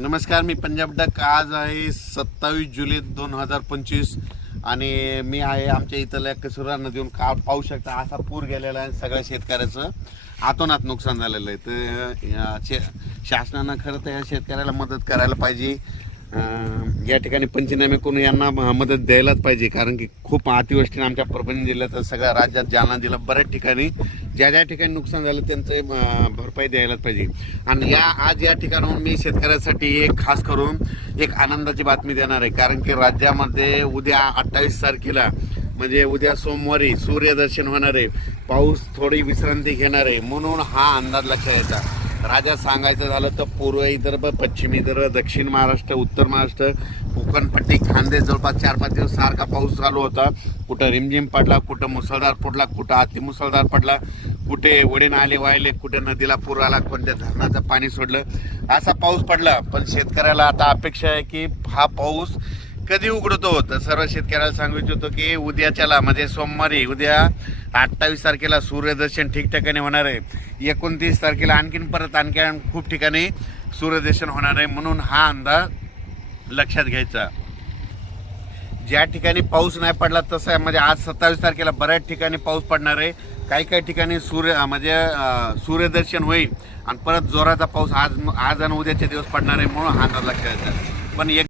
नमस्कार मी पंजाब डक. आज आहे सत्तावीस जुलै दोन हजार पंचवीस आणि मी आहे आमच्या इथल्या कसुरा नदीवरून का पाहू शकता असा पूर गेलेला आहे सगळ्या शेतकऱ्याचं. आतोनात नुकसान झालेलं आहे. तर या शे- शासनानं खरं तर या शेतकऱ्याला मदत करायला पाहिजे. या ठिकाणी पंचनामे करून यांना मदत द्यायलाच पाहिजे कारण की खूप अतिवृष्टीने आमच्या परभणी जिल्ह्यात सगळ्या राज्यात जालना जिल्हा बऱ्याच ठिकाणी ज्या ज्या ठिकाणी नुकसान झालं त्यांचं भरपाई द्यायलाच पाहिजे. आणि या आज या ठिकाणाहून मी शेतकऱ्यासाठी एक खास करून एक आनंदाची बातमी देणार आहे कारण की राज्यामध्ये उद्या अठ्ठावीस तारखेला म्हणजे उद्या सोमवारी सूर्यदर्शन होणार आहे पाऊस थोडी विश्रांती घेणार आहे म्हणून हा अंदाज लक्षात येतात राज्यात सांगायचं झालं तर पूर्व विदर्भ पश्चिम विदर्भ दक्षिण महाराष्ट्र उत्तर महाराष्ट्र कोकणपट्टी खांदे जवळपास चार पाच दिवस सारखा पाऊस चालू होता. कुठं रिमझिम पडला कुठं मुसळधार पडला कुठं अतिमुसळधार पडला कुठे वडे नाले वाहिले कुठे नदीला पूर आला कोणत्या धरणाचं पाणी सोडलं. असा पाऊस पडला पण शेतकऱ्याला आता अपेक्षा आहे की हा पाऊस कधी उघडतो? तर सर्व शेतकऱ्याला सांगू इच्छितो की उद्याच्याला म्हणजे सोमवारी उद्या अठ्ठावीस तारखेला सूर्यदर्शन ठिकठिकाणी होणार आहे. एकोणतीस तारखेला आणखीन परत आणखीन खूप ठिकाणी सूर्यदर्शन होणार आहे म्हणून हा अंदाज लक्षात घ्यायचा. ज्या ठिकाणी पाऊस नाही पडला तसा आहे. म्हणजे आज सत्तावीस तारखेला बऱ्याच ठिकाणी पाऊस पडणार आहे. काही काही ठिकाणी सूर्य म्हणजे सूर्यदर्शन होईल आणि परत जोराचा पाऊस आज आज आणि उद्याचे दिवस पडणार आहे म्हणून हा अंदाज लक्षात घ्यायचा. पण एक